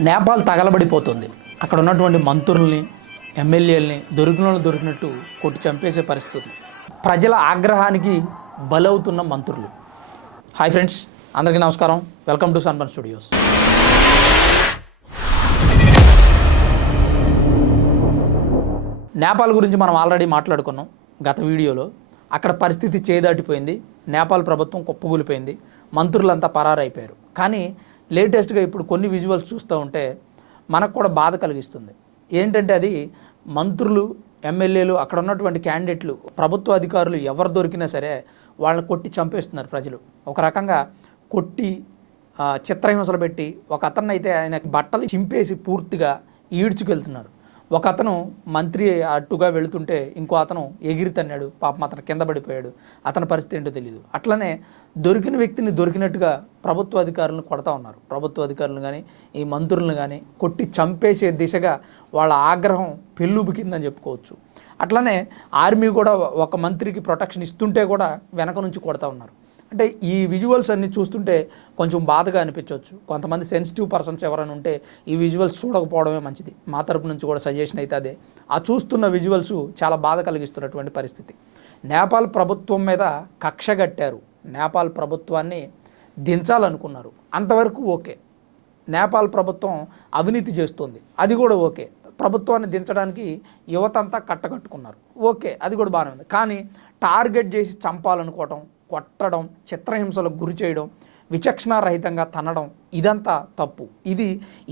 నేపాల్ తగలబడిపోతుంది. అక్కడ ఉన్నటువంటి మంత్రుల్ని ఎమ్మెల్యేలని దొరికిన దొరికినట్టు కొట్టి చంపేసే పరిస్థితి. ప్రజల ఆగ్రహానికి బలవుతున్న మంత్రులు. హాయ్ ఫ్రెండ్స్ అందరికీ నమస్కారం. Welcome to సన్బన్ studios. నేపాల్ గురించి మనం ఆల్రెడీ మాట్లాడుకున్నాం గత వీడియోలో. అక్కడ పరిస్థితి చేదాటిపోయింది. నేపాల్ ప్రభుత్వం కుప్పగూలిపోయింది మంత్రులంతా పరారైపోయారు. కానీ లేటెస్ట్గా ఇప్పుడు కొన్ని విజువల్స్ చూస్తూ ఉంటే మనకు కూడా బాధ కలిగిస్తుంది. ఏంటంటే అది మంత్రులు ఎమ్మెల్యేలు అక్కడ ఉన్నటువంటి క్యాండిడేట్లు ప్రభుత్వ అధికారులు ఎవరు దొరికినా సరే వాళ్ళని కొట్టి చంపేస్తున్నారు ప్రజలు. ఒక రకంగా కొట్టి చిత్రహింసలు పెట్టి ఒక అతన్ని అయితే ఆయన బట్టలు చింపేసి పూర్తిగా ఈడ్చుకెళ్తున్నారు. ఒక అతను మంత్రి అట్టుగా వెళుతుంటే ఇంకో అతను ఎగిరి తన్నాడు పాపం అతను కింద పడిపోయాడు. అతని పరిస్థితి ఏంటో తెలియదు అట్లనే దొరికిన వ్యక్తిని దొరికినట్టుగా ప్రభుత్వ అధికారులను కొడతా ఉన్నారు. ప్రభుత్వ అధికారులను కానీ ఈ మంత్రులను కానీ కొట్టి చంపేసే దిశగా వాళ్ళ ఆగ్రహం పెళ్ళుబుకిందని చెప్పుకోవచ్చు. అట్లనే ఆర్మీ కూడా ఒక మంత్రికి ప్రొటెక్షన్ ఇస్తుంటే కూడా వెనక నుంచి కొడతా ఉన్నారు. అంటే ఈ విజువల్స్ అన్ని చూస్తుంటే కొంచెం బాధగా అనిపించవచ్చు. కొంతమంది సెన్సిటివ్ పర్సన్స్ ఎవరైనా ఉంటే ఈ విజువల్స్ చూడకపోవడమే మంచిది. మా తరపు నుంచి కూడా సజెషన్ అయితే అదే. ఆ చూస్తున్న విజువల్స్ చాలా బాధ కలిగిస్తున్నటువంటి పరిస్థితి. నేపాల్ ప్రభుత్వం మీద కక్ష కట్టారు. నేపాల్ ప్రభుత్వాన్ని దించాలనుకున్నారు. అంతవరకు ఓకే. నేపాల్ ప్రభుత్వం అవినీతి చేస్తుంది. అది కూడా ఓకే. ప్రభుత్వాన్ని దించడానికి యువతంతా కట్టకట్టుకున్నారు ఓకే. అది కూడా బాగానే ఉంది. కానీ టార్గెట్ చేసి చంపాలనుకోవటం కొట్టడం చిత్రహింసలకు గురి చేయడం విచక్షణారహితంగా తనడం ఇదంతా తప్పు. ఇది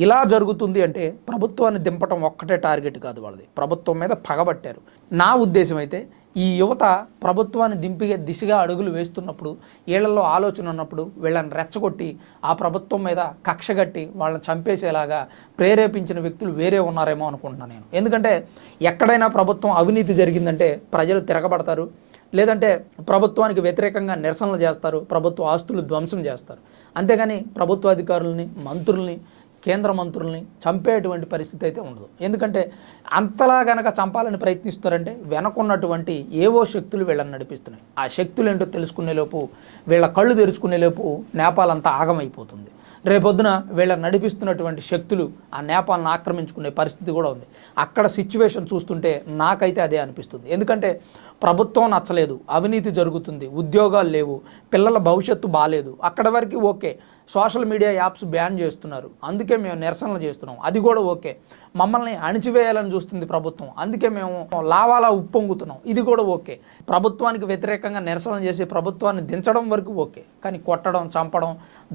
ఇలా జరుగుతుంది అంటే ప్రభుత్వాన్ని దింపటం ఒక్కటే టార్గెట్ కాదు వాళ్ళది. ప్రభుత్వం మీద పగబట్టారు నా ఉద్దేశం అయితే ఈ యువత ప్రభుత్వాన్ని దింపిగే దిశగా అడుగులు వేస్తున్నప్పుడు వీళ్ళల్లో ఆలోచన ఉన్నప్పుడు వీళ్ళని రెచ్చగొట్టి ఆ ప్రభుత్వం మీద కక్షగట్టి వాళ్ళని చంపేసేలాగా ప్రేరేపించిన వ్యక్తులు వేరే ఉన్నారేమో అనుకుంటున్నాను నేను. ఎందుకంటే ఎక్కడైనా ప్రభుత్వం అవినీతి జరిగిందంటే ప్రజలు తిరగబడతారు. లేదంటే ప్రభుత్వానికి వ్యతిరేకంగా నిరసనలు చేస్తారు ప్రభుత్వ ఆస్తులు ధ్వంసం చేస్తారు. అంతేగాని ప్రభుత్వ అధికారులని మంత్రుల్ని కేంద్ర మంత్రుల్ని చంపేటువంటి పరిస్థితి అయితే ఉండదు. ఎందుకంటే అంతలా గనక చంపాలని ప్రయత్నిస్తారంటే వెనకున్నటువంటి ఏవో శక్తులు వీళ్ళని నడిపిస్తున్నాయి. ఆ శక్తులు ఏంటో తెలుసుకునే లోపు వీళ్ళ కళ్ళు తెరుచుకునే లోపు నేపాల్ అంతా ఆగమైపోతుంది. రేపొద్దున వీళ్ళ నడిపిస్తున్నటువంటి శక్తులు ఆ నేపాలను ఆక్రమించుకునే పరిస్థితి కూడా ఉంది. అక్కడ సిచ్యువేషన్ చూస్తుంటే నాకైతే అదే అనిపిస్తుంది. ఎందుకంటే ప్రభుత్వం నచ్చలేదు అవినీతి జరుగుతుంది ఉద్యోగాలు లేవు పిల్లల భవిష్యత్తు బాగాలేదు అక్కడ వరకు okay. Social media apps ban చేస్తున్నారు. అందుకే మేము నిరసనలు చేస్తున్నాం. అది కూడా ఓకే. మమ్మల్ని అణిచివేయాలని చూస్తుంది ప్రభుత్వం. అందుకే మేము లావాలా ఉప్పొంగుతున్నాం. ఇది కూడా ఓకే. ప్రభుత్వానికి వ్యతిరేకంగా నిరసన చేసి ప్రభుత్వాన్ని దించడం వరకు ఓకే. కానీ కొట్టడం చంపడం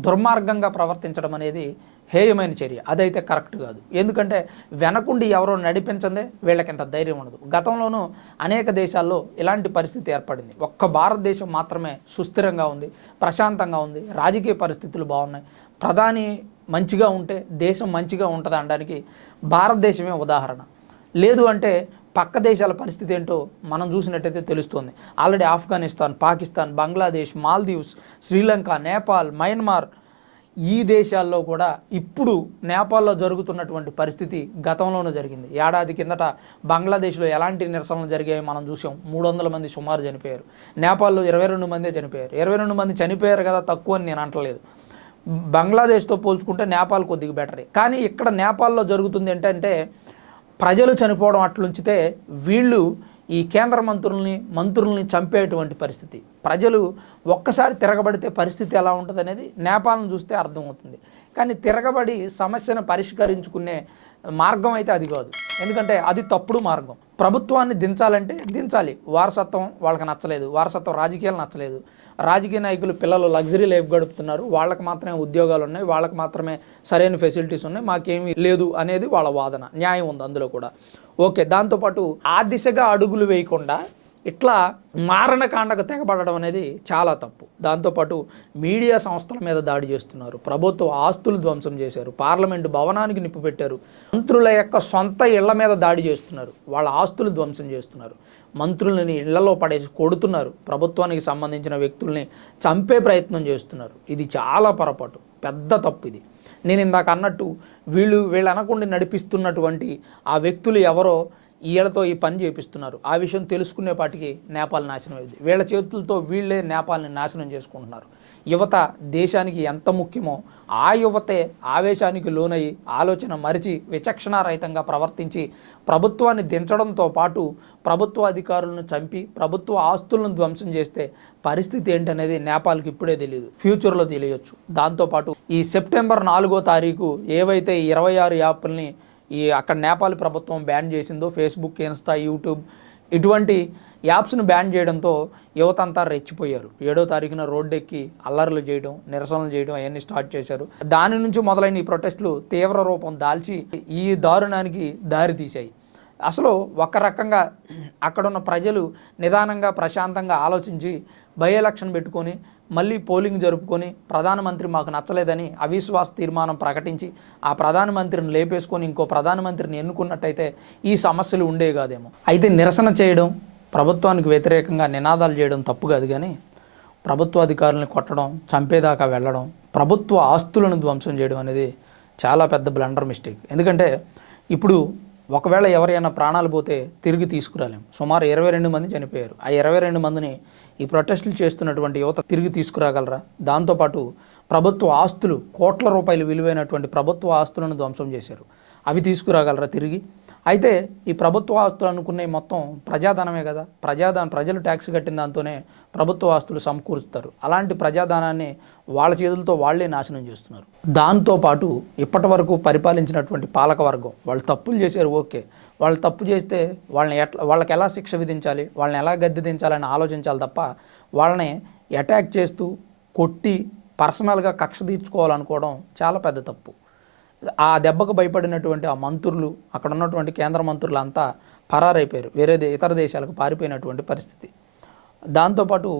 దుర్మార్గంగా ప్రవర్తించడం అనేది హేయమైన చర్య. అదైతే కరెక్ట్ కాదు. ఎందుకంటే వెనకుండి ఎవరో నడిపించందే వీళ్ళకి ఇంత ధైర్యం ఉండదు. గతంలోనూ అనేక దేశాల్లో ఇలాంటి పరిస్థితి ఏర్పడింది. ఒక్క భారతదేశం మాత్రమే సుస్థిరంగా ఉంది ప్రశాంతంగా ఉంది రాజకీయ పరిస్థితులు బాగున్నాయి. ప్రధాని మంచిగా ఉంటే దేశం మంచిగా ఉంటుంది అనడానికి భారతదేశమే ఉదాహరణ. లేదు అంటే పక్క దేశాల పరిస్థితి ఏంటో మనం చూసినట్టయితే తెలుస్తుంది. ఆల్రెడీ ఆఫ్ఘనిస్తాన్ పాకిస్తాన్ బంగ్లాదేశ్ మాల్దీవ్స్ శ్రీలంక నేపాల్ మయన్మార్ ఈ దేశాల్లో కూడా ఇప్పుడు నేపాల్లో జరుగుతున్నటువంటి పరిస్థితి గతంలోనూ జరిగింది. ఏడాది కిందట బంగ్లాదేశ్లో ఎలాంటి నిరసనలు జరిగాయో మనం చూసాం. మూడు వందల మంది సుమారు చనిపోయారు. నేపాల్లో ఇరవై రెండు మందే చనిపోయారు. ఇరవై రెండు మంది చనిపోయారు కదా తక్కువ అని నేను అంటలేదు. బంగ్లాదేశ్తో పోల్చుకుంటే నేపాల్ కొద్దిగా బెటరే. కానీ ఇక్కడ నేపాల్లో జరుగుతుంది ఏంటంటే ప్రజలు చనిపోవడం అట్లుంచితే వీళ్ళు ఈ కేంద్ర మంత్రుల్ని మంత్రుల్ని చంపేటువంటి పరిస్థితి. ప్రజలు ఒక్కసారి తిరగబడితే పరిస్థితి ఎలా ఉంటుంది అనేది నేపాలను చూస్తే అర్థమవుతుంది. కానీ తిరగబడి సమస్యను పరిష్కరించుకునే మార్గం అయితే అది కాదు. ఎందుకంటే అది తప్పుడు మార్గం. ప్రభుత్వాన్ని దించాలంటే దించాలి. వారసత్వం వాళ్ళకి నచ్చలేదు. వారసత్వం రాజకీయాలు నచ్చలేదు. రాజకీయ నాయకులు పిల్లలు లగ్జరీ లైఫ్ గడుపుతున్నారు. వాళ్ళకి మాత్రమే ఉద్యోగాలు ఉన్నాయి. వాళ్ళకి మాత్రమే సరైన ఫెసిలిటీస్ ఉన్నాయి. మాకేమీ లేదు అనేది వాళ్ళ వాదన. న్యాయం ఉంది అందులో కూడా. ఓకే దాంతోపాటు ఆ దిశగా అడుగులు వేయకుండా ఇట్లా మారణకాండకు తెగబడడం అనేది చాలా తప్పు. దాంతోపాటు మీడియా సంస్థల మీద దాడి చేస్తున్నారు. ప్రభుత్వ ఆస్తులు ధ్వంసం చేశారు. పార్లమెంటు భవనానికి నిప్పు పెట్టారు. మంత్రుల యొక్క సొంత ఇళ్ళ మీద దాడి చేస్తున్నారు. వాళ్ళ ఆస్తులు ధ్వంసం చేస్తున్నారు. మంత్రులని ఇళ్ళలో పడేసి కొడుతున్నారు. ప్రభుత్వానికి సంబంధించిన వ్యక్తుల్ని చంపే ప్రయత్నం చేస్తున్నారు. ఇది చాలా పొరపాటు. పెద్ద తప్పు ఇది. నేను ఇందాక అన్నట్టు వీళ్ళు వీళ్ళు అనకుండా నడిపిస్తున్నటువంటి ఆ వ్యక్తులు ఎవరో వీళ్ళతో ఈ పని చేపిస్తున్నారు. ఆ విషయం తెలుసుకునేపాటికి నేపాల్ నాశనం అయింది వీళ్ళ చేతులతో వీళ్ళే నేపాల్ని నాశనం చేసుకుంటున్నారు. యువత దేశానికి ఎంత ముఖ్యమో ఆ యువతే ఆవేశానికి లోనై ఆలోచన మరిచి విచక్షణారహితంగా ప్రవర్తించి ప్రభుత్వాన్ని దించడంతో పాటు ప్రభుత్వ అధికారులను చంపి ప్రభుత్వ ఆస్తులను ధ్వంసం చేస్తే పరిస్థితి ఏంటనేది నేపాల్కి ఇప్పుడే తెలియదు ఫ్యూచర్లో తెలియచ్చు. దాంతోపాటు ఈ సెప్టెంబర్ నాలుగో తారీఖు ఏవైతే ఇరవై ఆరు యాప్ల్ని ఈ అక్కడ నేపాల్ ప్రభుత్వం బ్యాన్ చేసిందో ఫేస్బుక్ ఇన్స్టా యూట్యూబ్ ఇటువంటి యాప్స్ను బ్యాన్ చేయడంతో యువత అంతా రెచ్చిపోయారు. ఏడో తారీఖున రోడ్డెక్కి అల్లర్లు చేయడం నిరసనలు చేయడం అవన్నీ స్టార్ట్ చేశారు. దాని నుంచి మొదలైన ఈ ప్రొటెస్టులు తీవ్ర రూపం దాల్చి ఈ దారుణానికి దారి తీశాయి. అసలు ఒక రకంగా అక్కడున్న ప్రజలు నిదానంగా ప్రశాంతంగా ఆలోచించి బై ఎలక్షన్ పెట్టుకొని మళ్ళీ పోలింగ్ జరుపుకొని ప్రధానమంత్రి మాకు నచ్చలేదని అవిశ్వాస తీర్మానం ప్రకటించి ఆ ప్రధానమంత్రిని లేపేసుకొని ఇంకో ప్రధానమంత్రిని ఎన్నుకున్నట్టయితే ఈ సమస్యలు ఉండే కాదేమో. అయితే నిరసన చేయడం ప్రభుత్వానికి వ్యతిరేకంగా నినాదాలు చేయడం తప్పు కాదు కానీ ప్రభుత్వ అధికారులను కొట్టడం చంపేదాకా వెళ్ళడం ప్రభుత్వ ఆస్తులను ధ్వంసం చేయడం అనేది చాలా పెద్ద బ్లండర్ మిస్టేక్. ఎందుకంటే ఇప్పుడు ఒకవేళ ఎవరైనా ప్రాణాలు పోతే తిరిగి తీసుకురాలేం. సుమారు ఇరవై రెండు మంది చనిపోయారు. ఆ ఇరవై రెండు మందిని ఈ ప్రొటెస్టులు చేస్తున్నటువంటి యువత తిరిగి తీసుకురాగలరా? దాంతోపాటు ప్రభుత్వ ఆస్తులు కోట్ల రూపాయలు విలువైనటువంటి ప్రభుత్వ ఆస్తులను ధ్వంసం చేశారు. అవి తీసుకురాగలరా తిరిగి? అయితే ఈ ప్రభుత్వ ఆస్తులు అనుకున్నవి మొత్తం ప్రజాధనమే కదా. ప్రజాధనం ప్రజలు ట్యాక్స్ కట్టిన దాంతోనే ప్రభుత్వ ఆస్తులు సమకూరుస్తారు. అలాంటి ప్రజాధనాన్ని వాళ్ళ చేతులతో వాళ్ళే నాశనం చేస్తున్నారు. దాంతోపాటు ఇప్పటి వరకు పరిపాలించినటువంటి పాలకవర్గం వాళ్ళు తప్పులు చేశారు ఓకే. వాళ్ళు తప్పు చేస్తే వాళ్ళని ఎట్లా వాళ్ళకి ఎలా శిక్ష విధించాలి వాళ్ళని ఎలా గద్దె దించాలని ఆలోచించాలి తప్ప వాళ్ళని అటాక్ చేస్తూ కొట్టి పర్సనల్గా కక్ష తీర్చుకోవాలనుకోవడం చాలా పెద్ద తప్పు. ఆ దెబ్బకు భయపడినటువంటి ఆ మంత్రులు అక్కడ ఉన్నటువంటి కేంద్ర మంత్రులు అంతా పరారైపోయారు. వేరే ఇతర దేశాలకు పారిపోయినటువంటి పరిస్థితి. దాంతోపాటు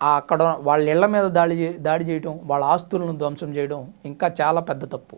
అక్కడ వాళ్ళ ఇళ్ళ మీద దాడి దాడి చేయడం వాళ్ళ ఆస్తులను ధ్వంసం చేయడం ఇంకా చాలా పెద్ద తప్పు.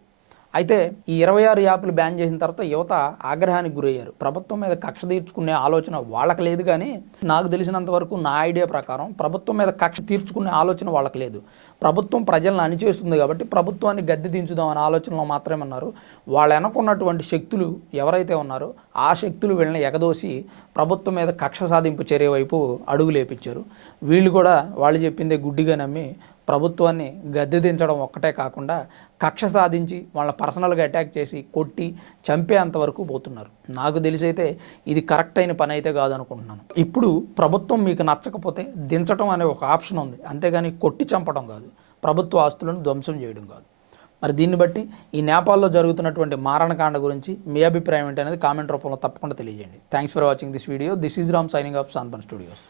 అయితే ఈ ఇరవై ఆరు యాప్లు బ్యాన్ చేసిన తర్వాత యువత ఆగ్రహానికి గురయ్యారు. ప్రభుత్వం మీద కక్ష తీర్చుకునే ఆలోచన వాళ్ళకి లేదు కానీ నాకు తెలిసినంత వరకు నా ఐడియా ప్రకారం ప్రభుత్వం మీద కక్ష తీర్చుకునే ఆలోచన వాళ్ళకి లేదు. ప్రభుత్వం ప్రజలను అణిచేస్తుంది కాబట్టి ప్రభుత్వాన్ని గద్దె దించుదాం అనే ఆలోచనలో మాత్రమే ఉన్నారు. వాళ్ళ వెనకున్నటువంటి శక్తులు ఎవరైతే ఉన్నారో ఆ శక్తులు వీళ్ళని ఎగదోసి ప్రభుత్వం మీద కక్ష సాధింపు చర్య వైపు అడుగులేపించారు. వీళ్ళు కూడా వాళ్ళు చెప్పిందే గుడ్డిగా నమ్మి ప్రభుత్వాన్ని గద్దె దించడం ఒక్కటే కాకుండా కక్ష సాధించి వాళ్ళ పర్సనల్గా అటాక్ చేసి కొట్టి చంపేంత వరకు పోతున్నారు. నాకు తెలిసైతే ఇది కరెక్ట్ అయిన పని అయితే కాదనుకుంటున్నాను. ఇప్పుడు ప్రభుత్వం మీకు నచ్చకపోతే దించడం అనే ఒక ఆప్షన్ ఉంది. అంతేగాని కొట్టి చంపడం కాదు. ప్రభుత్వ ఆస్తులను ధ్వంసం చేయడం కాదు. మరి దీన్ని బట్టి ఈ నేపాల్లో జరుగుతున్నటువంటి మారణకాండ గురించి మీ అభిప్రాయం ఏంటనేది కామెంట్ రూపంలో తప్పకుండా తెలియజేయండి. Thanks for watching this video this is Ram signing off సాన్బన్ studios